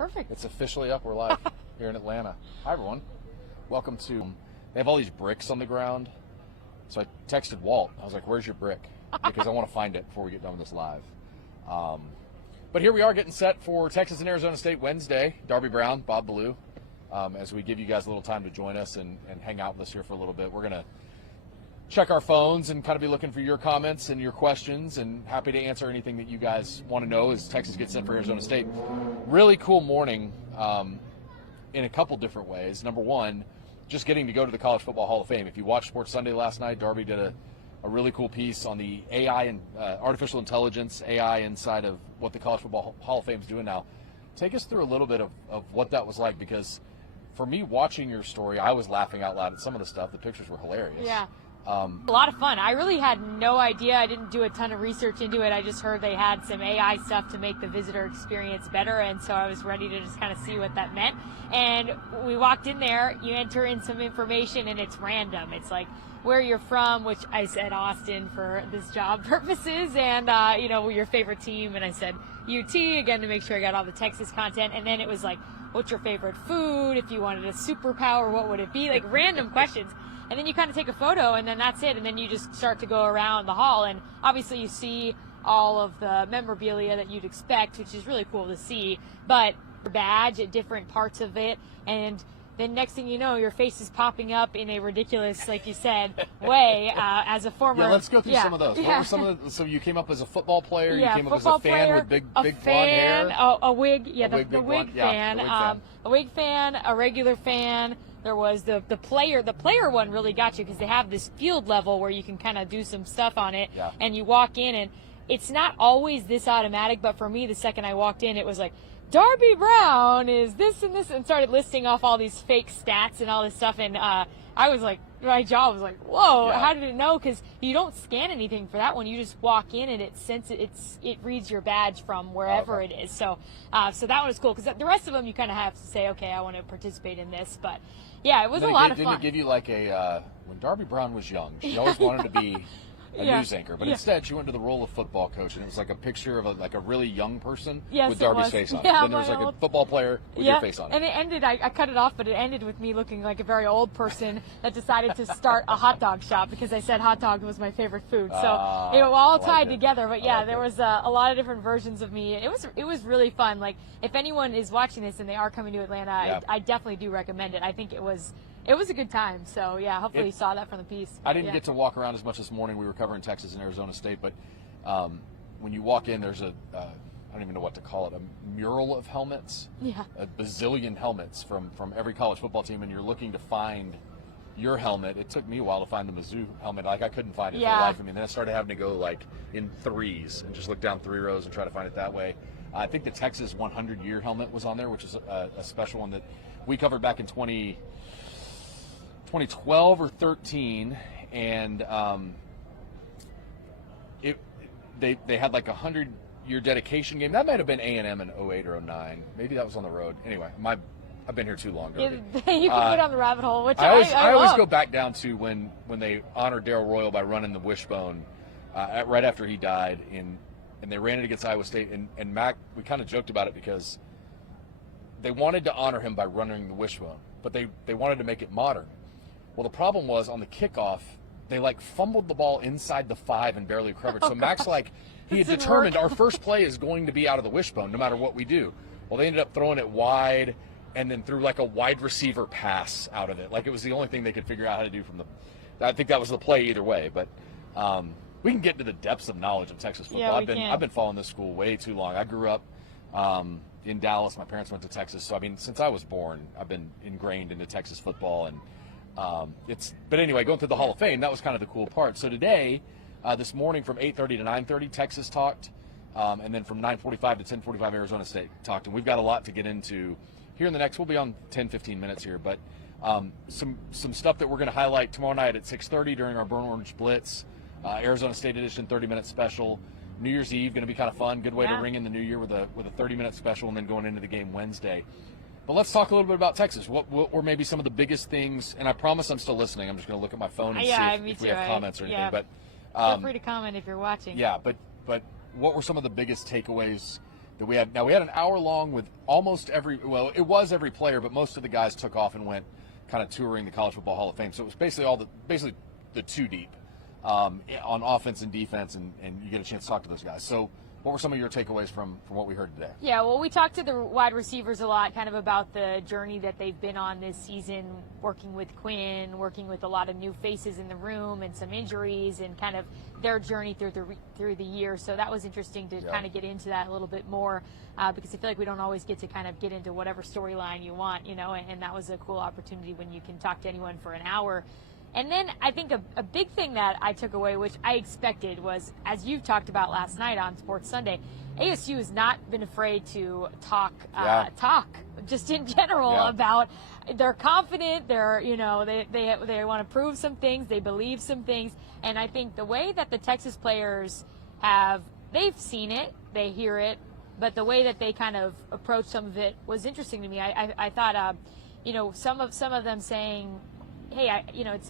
Perfect. It's officially up. We're live here in Atlanta. Hi, everyone. Welcome to. They have all these bricks on the ground. So I texted Walt. I was like, "Where's your brick?" Because I want to find it before we get done with this live. But here we are getting set for Texas and Arizona State Wednesday. Darby Brown, Bob Ballou. As we give you guys a little time to join us and hang out with us here for a little bit. We're going to check our phones and kind of be looking for your comments and your questions, and happy to answer anything that you guys want to know as Texas gets set for Arizona State. Really cool morning in a couple different ways. Number one, just getting to go to the College Football Hall of Fame. If you watched Sports Sunday last night, Darby did a really cool piece on the AI and artificial intelligence, AI inside of what the College Football Hall of Fame is doing now. Take us through a little bit of what that was like, because for me, watching your story, I was laughing out loud at some of the stuff. The pictures were hilarious. Yeah. A lot of fun. I really had no idea. I didn't do a ton of research into it. I just heard they had some AI stuff to make the visitor experience better, and so I was ready to just kind of see what that meant. And we walked in there, you enter in some information, and it's random. It's like where you're from, which I said Austin for this job purposes, and your favorite team, and I said UT again to make sure I got all the Texas content. And then it was like, what's your favorite food? If you wanted a superpower, what would it be? Like random questions. And then you kind of take a photo, and then that's it. And then you just start to go around the hall. And obviously you see all of the memorabilia that you'd expect, which is really cool to see. But your badge at different parts of it. And then next thing you know, your face is popping up in a ridiculous, like you said, way as a former. Yeah, let's go through some of those. Yeah. What were some of the, so you came up as a football player, Yeah, you came up as a fan with big blonde hair. A wig, yeah, the wig blonde, fan. the wig fan. A wig fan, a regular fan. There was the player. The player one really got you because they have this field level where you can kind of do some stuff on it. Yeah. And you walk in, and it's not always this automatic, but for me, the second I walked in, it was like, Darby Brown is this and this, and started listing off all these fake stats and all this stuff. And I was like, my jaw was like, whoa, Yeah. how did it know? Because you don't scan anything for that one. You just walk in, and it reads your badge from wherever it is. So so that one was cool, because the rest of them you kind of have to say, okay, I want to participate in this. But yeah, it was a lot of fun. Didn't it give you like when Darby Brown was young, she always wanted to be a news anchor, but instead she went to the role of football coach, and it was like a picture of a really young person with Darby's face on it. Yeah, then there was like a football player with your face on it. And it ended, I cut it off, but it ended with me looking like a very old person that decided to start a hot dog shop because I said hot dog was my favorite food. So it all tied together. But yeah, there was a lot of different versions of me. It was really fun. Like, if anyone is watching this and they are coming to Atlanta, I definitely do recommend it. I think it was a good time. So yeah, hopefully you saw that from the piece. I didn't get to walk around as much this morning. We were covering Texas and Arizona State, but when you walk in, there's I don't even know what to call it, a mural of helmets. Yeah. A bazillion helmets from every college football team, and you're looking to find your helmet. It took me a while to find the Mizzou helmet. Like, I couldn't find it for the life of me. And then I started having to go like in threes and just look down 3 rows and try to find it that way. I think the Texas 100-year helmet was on there, which is a special one that we covered back in 2012 or 13, and they had like a 100-year dedication game. That might have been A&M in 08 or 09. Maybe that was on the road. Anyway, I've been here too long. You can go down the rabbit hole, which I always go back down to when they honored Darrell Royal by running the wishbone right after he died, and they ran it against Iowa State. And Mac, we kind of joked about it because they wanted to honor him by running the wishbone, but they wanted to make it modern. Well, the problem was on the kickoff, they like fumbled the ball inside the 5 and barely recovered. So Mac's like, he had determined our first play is going to be out of the wishbone no matter what we do. Well, they ended up throwing it wide and then threw like a wide receiver pass out of it. Like, it was the only thing they could figure out how to do from I think that was the play either way. But we can get into the depths of knowledge of Texas football. Yeah, I've been following this school way too long. I grew up in Dallas. My parents went to Texas. So, I mean, since I was born, I've been ingrained into Texas football. And but anyway, going through the Hall of Fame, that was kind of the cool part. So today, this morning from 8:30 to 9:30, Texas talked, and then from 9:45 to 10:45, Arizona State talked. And we've got a lot to get into here in the next. We'll be on 10-15 minutes here, but some stuff that we're going to highlight tomorrow night at 6:30 during our Burn Orange Blitz, Arizona State edition 30-minute special. New Year's Eve going to be kind of fun. Good way to ring in the new year with a 30-minute special, and then going into the game Wednesday. But let's talk a little bit about Texas. What were maybe some of the biggest things? And I promise I'm still listening. I'm just going to look at my phone and see if we have comments or anything. Yeah. But feel free to comment if you're watching. Yeah, but what were some of the biggest takeaways that we had. Now, we had an hour long with almost every player, but most of the guys took off and went kind of touring the College Football Hall of Fame. So it was basically the two deep on offense and defense, and you get a chance to talk to those guys. So what were some of your takeaways from what we heard today? Yeah, well, we talked to the wide receivers a lot, kind of about the journey that they've been on this season, working with Quinn, working with a lot of new faces in the room and some injuries, and kind of their journey through the year. So that was interesting to kind of get into that a little bit more, because I feel like we don't always get to kind of get into whatever storyline you want, and that was a cool opportunity when you can talk to anyone for an hour. And then I think a big thing that I took away, which I expected, was, as you talked about last night on Sports Sunday, ASU has not been afraid to talk just in general about they're confident, they're they want to prove some things, they believe some things, and I think the way that the Texas players they've seen it, they hear it, but the way that they kind of approach some of it was interesting to me. I thought some of them saying, hey,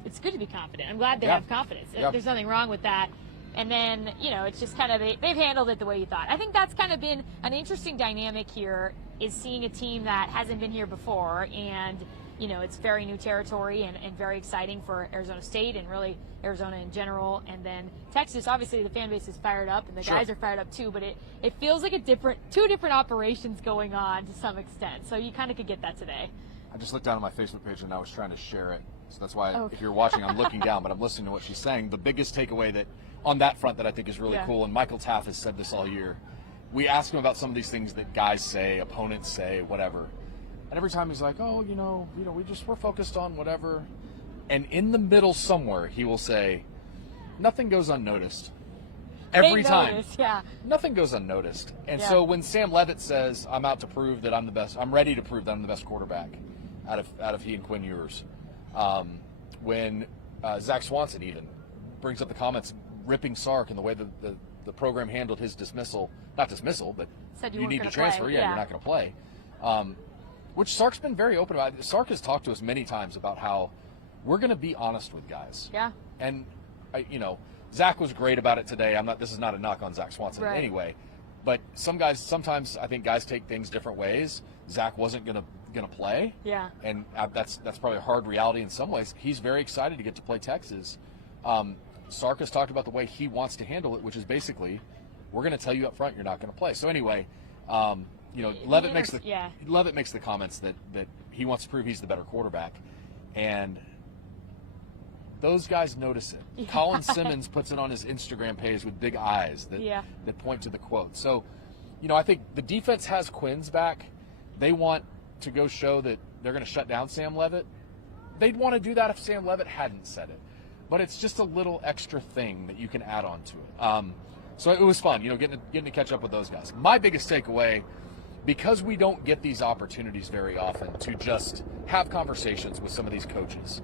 it's good to be confident. I'm glad they have confidence. There's nothing wrong with that. And then, it's just kind of they've handled it the way you thought. I think that's kind of been an interesting dynamic here, is seeing a team that hasn't been here before, and, it's very new territory and very exciting for Arizona State and really Arizona in general. And then Texas, obviously the fan base is fired up and the guys are fired up too, but it feels like two different operations going on to some extent. So you kind of could get that today. I just looked down at my Facebook page and I was trying to share it. So that's why if you're watching, I'm looking down, but I'm listening to what she's saying. The biggest takeaway that on that front that I think is really cool, and Michael Taff has said this all year, we ask him about some of these things that guys say, opponents say, whatever. And every time he's like, we're focused on whatever. And in the middle somewhere, he will say, nothing goes unnoticed. Every time. Nothing goes unnoticed. And so when Sam Leavitt says, I'm out to prove that I'm the best, I'm ready to prove that I'm the best quarterback out of he and Quinn Ewers. When Zach Swanson even brings up the comments ripping Sark and the way the program handled his dismissal, not dismissal, but said you need to transfer, you're not going to play. Which Sark's been very open about. Sark has talked to us many times about how we're going to be honest with guys. Yeah. And, Zach was great about it today. This is not a knock on Zach Swanson anyway, but sometimes I think guys take things different ways. Zach wasn't going to play. Yeah. And that's probably a hard reality in some ways. He's very excited to get to play Texas. Sark has talked about the way he wants to handle it, which is basically, we're going to tell you up front you're not going to play. So anyway, Leavitt makes the comments that he wants to prove he's the better quarterback, and those guys notice it. Yeah. Colin Simmons puts it on his Instagram page with big eyes that point to the quote. So, I think the defense has Quinn's back. They want to go show that they're going to shut down Sam Leavitt. They'd want to do that if Sam Leavitt hadn't said it. But it's just a little extra thing that you can add on to it. So it was fun, getting to catch up with those guys. My biggest takeaway, because we don't get these opportunities very often to just have conversations with some of these coaches,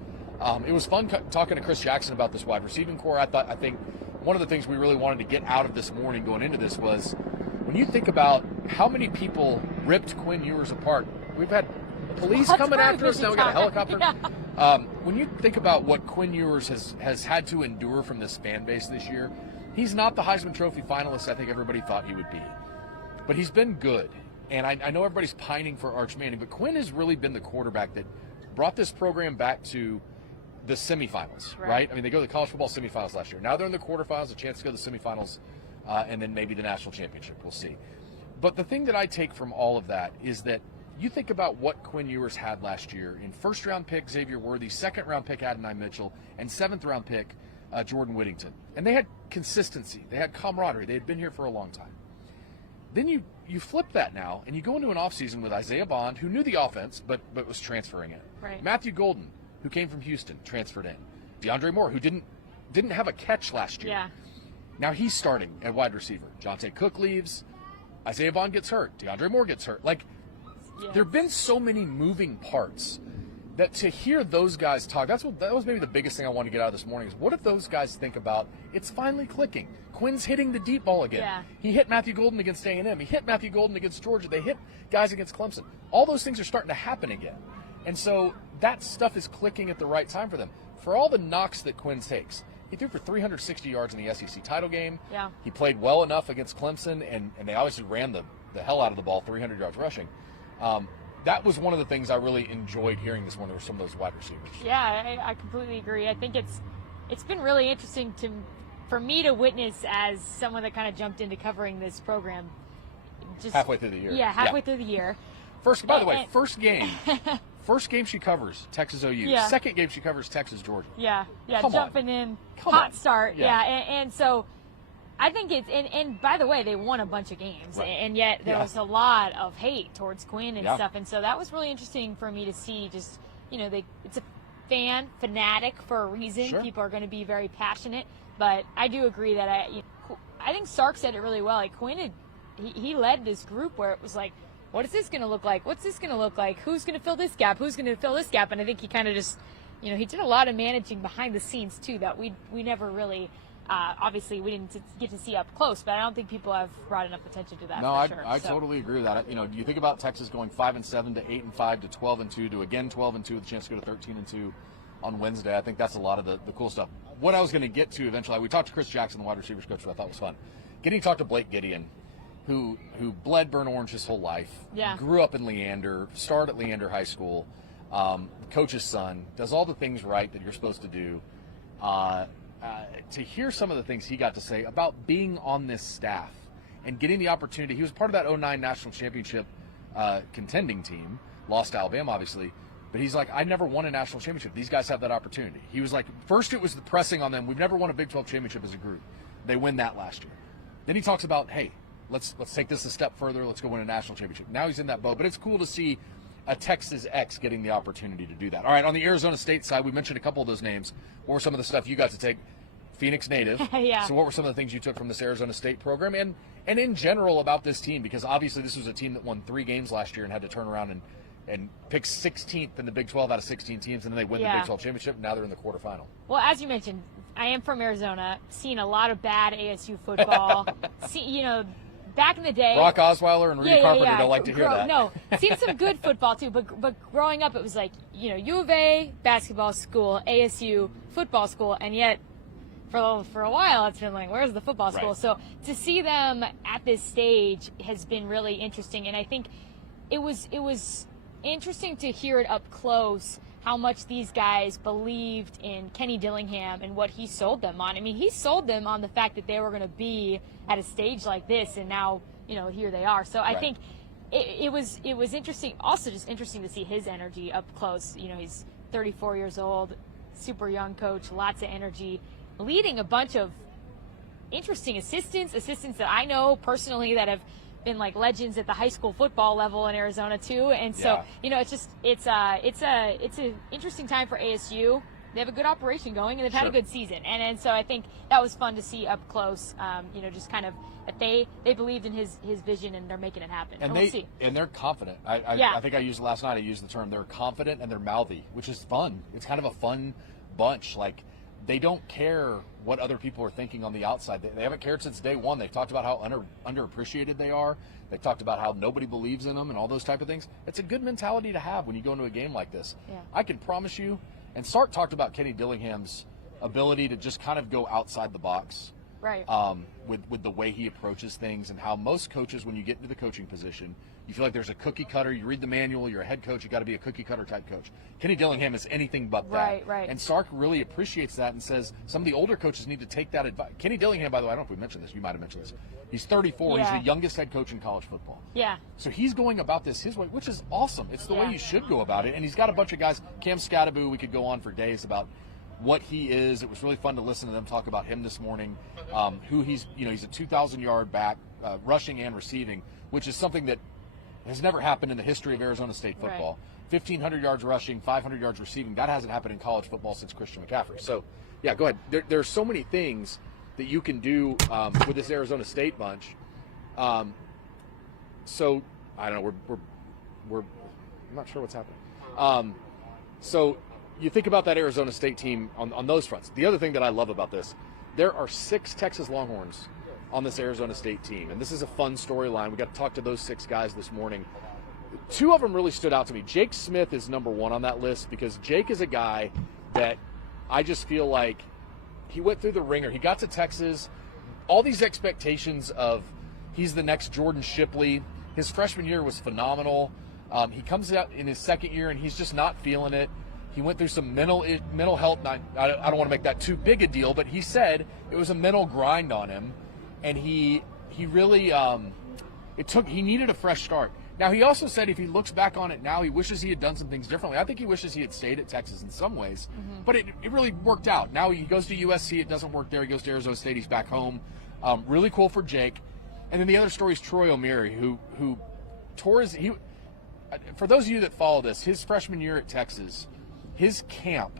it was fun talking to Chris Jackson about this wide receiving core. I think one of the things we really wanted to get out of this morning going into this was, when you think about how many people ripped Quinn Ewers apart, we've had police coming after us, now we got a helicopter. When you think about what Quinn Ewers has had to endure from this fan base this year, he's not the Heisman Trophy finalist I think everybody thought he would be. But he's been good. And I know everybody's pining for Arch Manning, but Quinn has really been the quarterback that brought this program back to the semifinals, right? I mean, they go to the college football semifinals last year. Now they're in the quarterfinals, a chance to go to the semifinals, and then maybe the national championship. We'll see. But the thing that I take from all of that is that you think about what Quinn Ewers had last year in first-round pick Xavier Worthy, second-round pick Adonai Mitchell, and seventh-round pick Jordan Whittington. And they had consistency. They had camaraderie. They had been here for a long time. Then you flip that now, and you go into an offseason with Isaiah Bond, who knew the offense, but was transferring in. Right. Matthew Golden, who came from Houston, transferred in. DeAndre Moore, who didn't have a catch last year. Yeah. Now he's starting at wide receiver. Jonte Cook leaves. Isaiah Bond gets hurt. DeAndre Moore gets hurt. There have been so many moving parts that to hear those guys talk, that was maybe the biggest thing I wanted to get out of this morning, is what if those guys think about, it's finally clicking. Quinn's hitting the deep ball again. Yeah. He hit Matthew Golden against A&M. He hit Matthew Golden against Georgia. They hit guys against Clemson. All those things are starting to happen again. And so that stuff is clicking at the right time for them. For all the knocks that Quinn takes, he threw for 360 yards in the SEC title game. Yeah. He played well enough against Clemson, and they obviously ran the the hell out of the ball, 300 yards rushing. That was one of the things I really enjoyed hearing this morning, were some of those wide receivers. Yeah, I completely agree. I think it's been really interesting for me to witness as someone that kind of jumped into covering this program. Just halfway through the year. Yeah, halfway through the year. First game she covers, Texas OU. Yeah. Second game she covers, Texas Georgia. Yeah, Come jumping on. in, Come hot on. start. Yeah. And so I think it's, and by the way, they won a bunch of games, Right. and yet there was a lot of hate towards Quinn and stuff, and so that was really interesting for me to see. Just, it's a fanatic for a reason. Sure. People are going to be very passionate, but I do agree that I think Sark said it really well. Like, Quinn he led this group where it was like, what is this going to look like? What's this going to look like? Who's going to fill this gap? Who's going to fill this gap? And I think he kind of just, he did a lot of managing behind the scenes too that we never really, obviously we didn't get to see up close, but I don't think people have brought enough attention to that. No, I So. totally agree with that. You think about Texas going 5-7 to 8-5 to 12-2 to again 12-2 with a chance to go to 13-2 on Wednesday. I think that's a lot of the cool stuff. What I was going to get to eventually, we talked to Chris Jackson, the wide receivers coach, who I thought was fun. Getting to talk to Blake Gideon, who bled burnt orange his whole life, grew up in Leander, started at Leander High School, coach's son, does all the things right that you're supposed to do. To hear some of the things he got to say about being on this staff and getting the opportunity. He was part of that 2009 national championship contending team, lost to Alabama, obviously. But he's like, I never won a national championship. These guys have that opportunity. He was like, first it was the pressing on them. We've never won a Big 12 championship as a group. They win that last year. Then he talks about, hey, let's take this a step further. Let's go win a national championship. Now he's in that boat. But it's cool to see a Texas X getting the opportunity to do that. All right, on the Arizona State side, we mentioned a couple of those names. What were some of the stuff you got to take? Phoenix native. Yeah. So what were some of the things you took from this Arizona State program and in general about this team? Because obviously this was a team that won 3 games last year and had to turn around and pick 16th in the Big 12 out of 16 teams, and then they win the Big 12 championship. Now they're in the quarterfinal. Well, as you mentioned, I am from Arizona, seen a lot of bad ASU football. Back in the day, Brock Osweiler and Rudy Carpenter don't like to hear that. No, seen some good football too, but growing up it was like, U of A, basketball school, ASU, football school, and yet for a while it's been like, where's the football school? Right. So to see them at this stage has been really interesting, and I think it was interesting to hear it up close how much these guys believed in Kenny Dillingham and what he sold them on. I mean, he sold them on the fact that they were going to be at a stage like this, and now, here they are. So I think it was interesting, also just interesting to see his energy up close. He's 34 years old, super young coach, lots of energy, leading a bunch of interesting assistants that I know personally that have been like legends at the high school football level in Arizona too, and so it's an interesting time for ASU. They have a good operation going, and they've had a good season, and so I think that was fun to see up close. Just kind of that they believed in his vision, and they're making it happen. And we'll see. And they're confident. I think I used last night. I used the term they're confident and they're mouthy, which is fun. It's kind of a fun bunch. Like, they don't care what other people are thinking on the outside. They haven't cared since day one. They've talked about how underappreciated they are. They've talked about how nobody believes in them and all those type of things. It's a good mentality to have when you go into a game like this. Yeah. I can promise you, and Sark talked about Kenny Dillingham's ability to just kind of go outside the box. Right. With the way he approaches things, and how most coaches, when you get into the coaching position, you feel like there's a cookie cutter. You read the manual, you're a head coach, you got to be a cookie cutter type coach. Kenny Dillingham is anything but that. Right. And Sark really appreciates that and says some of the older coaches need to take that advice. Kenny Dillingham, by the way, I don't know if we mentioned this. You might have mentioned this. He's 34. Yeah. He's the youngest head coach in college football. Yeah. So he's going about this his way, which is awesome. It's the way you should go about it. And he's got a bunch of guys. Cam Scattaboo, we could go on for days about what he is. It was really fun to listen to them talk about him this morning. Who he's a 2,000-yard back, rushing and receiving, which is something that has never happened in the history of Arizona State football. 1,500 yards rushing, 500 yards receiving. That hasn't happened in college football since Christian McCaffrey. So, yeah, go ahead. There's so many things that you can do with this Arizona State bunch. So, I don't know. We're I'm not sure what's happening. So you think about that Arizona State team on those fronts. The other thing that I love about this, there are 6 Texas Longhorns on this Arizona State team, and this is a fun storyline. We got to talk to those 6 guys this morning. 2 of them really stood out to me. Jake Smith is number 1 on that list because Jake is a guy that I just feel like he went through the ringer. He got to Texas, all these expectations of he's the next Jordan Shipley. His freshman year was phenomenal. He comes out in his second year, and he's just not feeling it. He went through some mental health. I don't want to make that too big a deal, but he said it was a mental grind on him, and he really he needed a fresh start. Now, he also said if he looks back on it now, he wishes he had done some things differently. I think he wishes he had stayed at Texas in some ways, but it really worked out. Now he goes to USC. It doesn't work there. He goes to Arizona State. He's back home. Really cool for Jake. And then the other story is Troy O'Meara, who tore his – for those of you that follow this, his freshman year at Texas, his camp,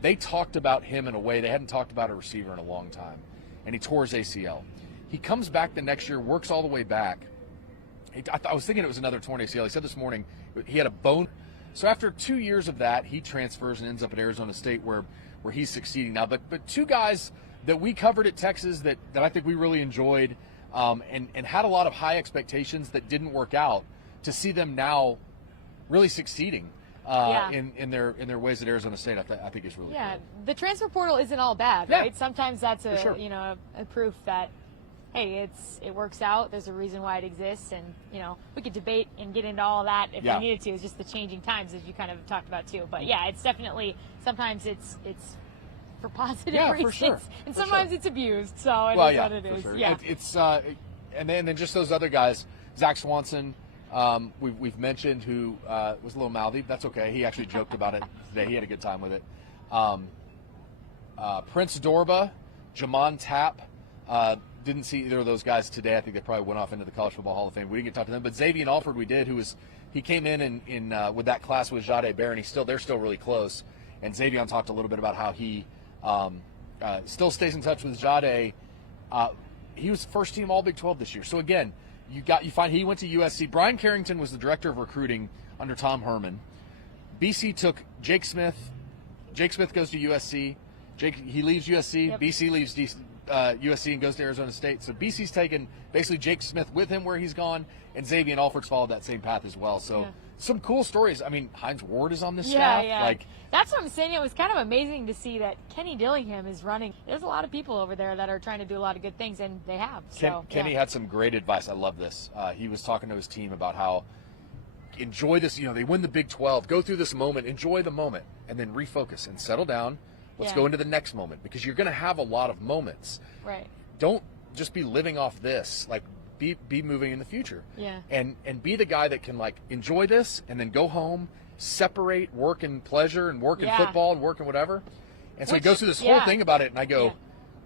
they talked about him in a way they hadn't talked about a receiver in a long time, and he tore his ACL. He comes back the next year, works all the way back. I was thinking it was another torn ACL. He said this morning he had a bone. So after 2 years of that, he transfers and ends up at Arizona State where he's succeeding now. But two guys that we covered at Texas that I think we really enjoyed and had a lot of high expectations that didn't work out, to see them now really succeeding in their ways at Arizona State, I think is really cool. The transfer portal isn't all bad, right? Sometimes that's a proof that, hey, it works out. There's a reason why it exists, and we could debate and get into all that if we needed to. It's just the changing times, as you kind of talked about too. But it's definitely sometimes it's for positive reasons, for sure. And sometimes it's abused. So it is what it is. Sure. Yeah, it's and then just those other guys, Zach Swanson. We've mentioned who was a little mouthy. That's okay. He actually joked about it today. He had a good time with it. Prince Dorba, Jamon Tapp. Didn't see either of those guys today. I think they probably went off into the College Football Hall of Fame. We didn't get to talk to them, but Xavier Alford we did. He came in with that class with Jahdae Barron. They're still really close. And Xavier talked a little bit about how he still stays in touch with Jahdae. He was first team All Big 12 this year. So again, you find he went to USC. Brian Carrington was the director of recruiting under Tom Herman. BC took Jake Smith. Jake Smith goes to USC. He leaves USC. Yep. BC leaves USC and goes to Arizona State. So BC's taken basically Jake Smith with him where he's gone, and Xavier Alford's followed that same path as well. So some cool stories. I mean, Hines Ward is on this staff. Yeah. That's what I'm saying. It was kind of amazing to see that Kenny Dillingham is running. There's a lot of people over there that are trying to do a lot of good things, and they have. Kenny had some great advice. I love this. He was talking to his team about how enjoy this. They win the Big 12. Go through this moment. Enjoy the moment, and then refocus and settle down. Let's go into the next moment, because you're going to have a lot of moments. Right. Don't just be living off this. Like, be moving in the future. Yeah. And be the guy that can enjoy this and then go home, separate work and pleasure and work and football and work and whatever. And so he goes through this whole thing about it, and I go,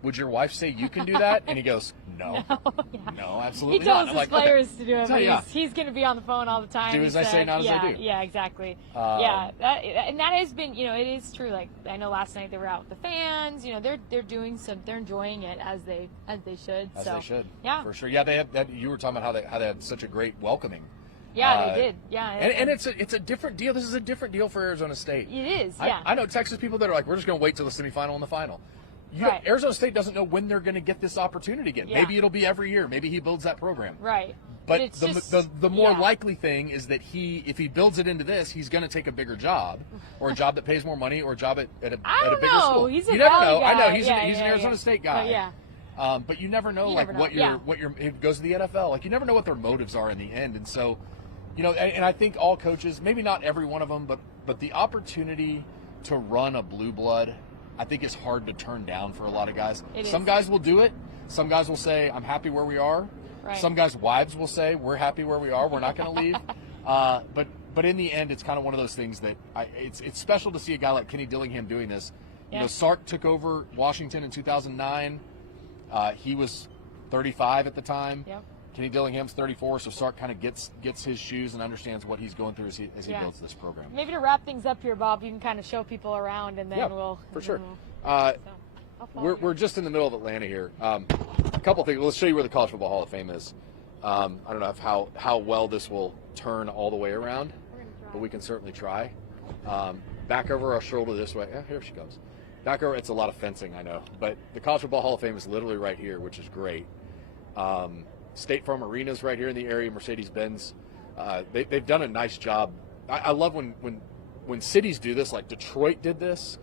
would your wife say you can do that? And he goes, no, absolutely not. He tells his players to do it, but he's going to be on the phone all the time. Do as I say, not as I do. Yeah, exactly. And that has been, it is true. Like, I know last night they were out with the fans. They're doing they're enjoying it as they should. They should. Yeah, for sure. Yeah, they had. You were talking about how they had such a great welcoming. Yeah, they did. Yeah, and it's a different deal. This is a different deal for Arizona State. It is. Yeah. I know Texas people that are like, we're just going to wait till the semifinal and the final. Arizona State doesn't know when they're going to get this opportunity again. Yeah. Maybe it'll be every year. Maybe he builds that program. Right. But the more likely thing is that if he builds it into this, he's going to take a bigger job, or a job that pays more money, or a job at a bigger school. He's a you never know. Guy. I know he's an Arizona State guy. But you never know what your it goes to the NFL. You never know what their motives are in the end. And so, and I think all coaches, maybe not every one of them, but the opportunity to run a blue blood, I think is hard to turn down for a lot of guys. Some guys will do it. Some guys will say, I'm happy where we are. Right. Some guys' wives will say, we're happy where we are. We're not going to leave. But in the end, it's kind of one of those things that it's special to see a guy like Kenny Dillingham doing this. Yeah. Sark took over Washington in 2009. He was 35 at the time. Yep. Kenny Dillingham's 34, so Sark kind of gets his shoes and understands what he's going through as he builds this program. Maybe to wrap things up here, Bob, you can kind of show people around, and then we're just in the middle of Atlanta here. A couple things. Let's show you where the College Football Hall of Fame is. I don't know how well this will turn all the way around, but we can certainly try. Back over our shoulder this way. Yeah, here she comes. Back over. It's a lot of fencing, I know, but the College Football Hall of Fame is literally right here, which is great. State Farm Arena's right here in the area, Mercedes-Benz. They've done a nice job. I love when cities do this, like Detroit did this,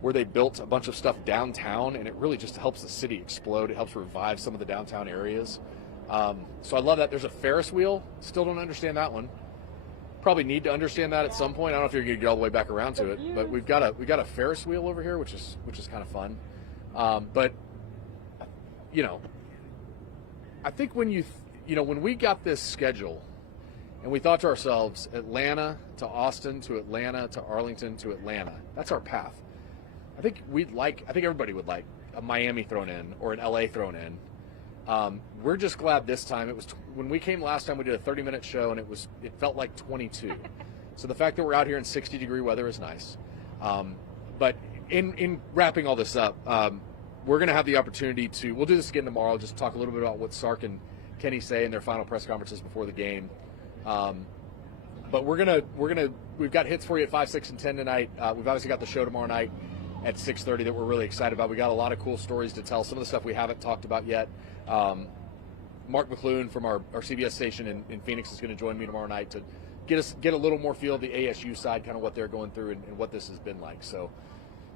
where they built a bunch of stuff downtown, and it really just helps the city explode. It helps revive some of the downtown areas. So I love that. There's a Ferris wheel. Still don't understand that one. Probably need to understand that at some point. I don't know if you're going to get all the way back around to it, but we've got a Ferris wheel over here, which is kind of fun. But you know, I think when when we got this schedule, and we thought to ourselves, Atlanta to Austin to Atlanta to Arlington to Atlanta, that's our path. I think everybody would like a Miami thrown in or an LA thrown in. We're just glad this time. It was when we came last time, we did a 30-minute show, and it felt like 22. So the fact that we're out here in 60-degree weather is nice. But in wrapping all this up, we're going to have the opportunity we'll do this again tomorrow, just talk a little bit about what Sark and Kenny say in their final press conferences before the game. But we've got hits for you at 5, 6, and 10 tonight. We've obviously got the show tomorrow night at 6:30 that we're really excited about. We got a lot of cool stories to tell. Some of the stuff we haven't talked about yet. Mark McLuhan from our CBS station in Phoenix is going to join me tomorrow night to get a little more feel of the ASU side, kind of what they're going through and what this has been like. So.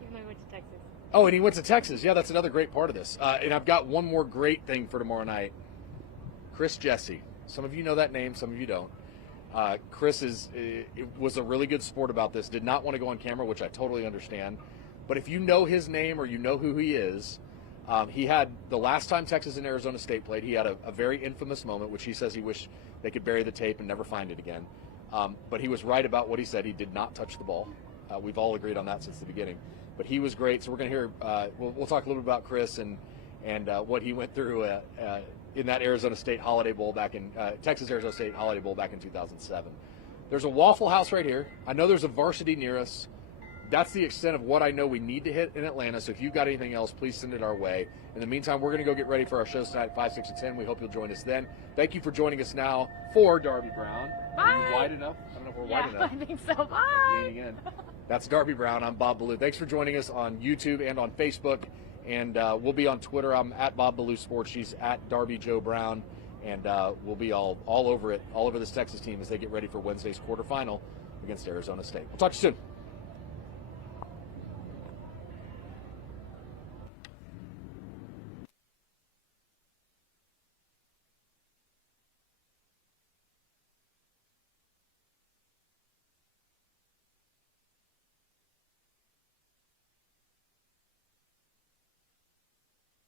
Even though he went to Texas. Oh, and he went to Texas. Yeah, that's another great part of this. And I've got one more great thing for tomorrow night. Chris Jesse. Some of you know that name, some of you don't. Chris was a really good sport about this. Did not want to go on camera, which I totally understand. But if you know his name or you know who he is, he had the last time Texas and Arizona State played, he had a very infamous moment, which he says he wished they could bury the tape and never find it again. But he was right about what he said. He did not touch the ball. We've all agreed on that since the beginning. But he was great. So we're going to hear. We'll talk a little bit about Chris and what he went through in that Arizona State Holiday Bowl Texas Arizona State Holiday Bowl back in 2007. There's a Waffle House right here. I know there's a varsity near us. That's the extent of what I know we need to hit in Atlanta. So if you've got anything else, please send it our way. In the meantime, we're going to go get ready for our shows tonight at 5, 6, and 10. We hope you'll join us then. Thank you for joining us now for Darby Brown. Bye. Are you wide enough? I don't know if we're wide enough. I think so. Bye. Leaning in. That's Darby Brown. I'm Bob Ballou. Thanks for joining us on YouTube and on Facebook. And we'll be on Twitter. I'm at Bob Ballou Sports. She's at Darby Joe Brown. And we'll be all over it, all over this Texas team as they get ready for Wednesday's quarterfinal against Arizona State. We'll talk to you soon.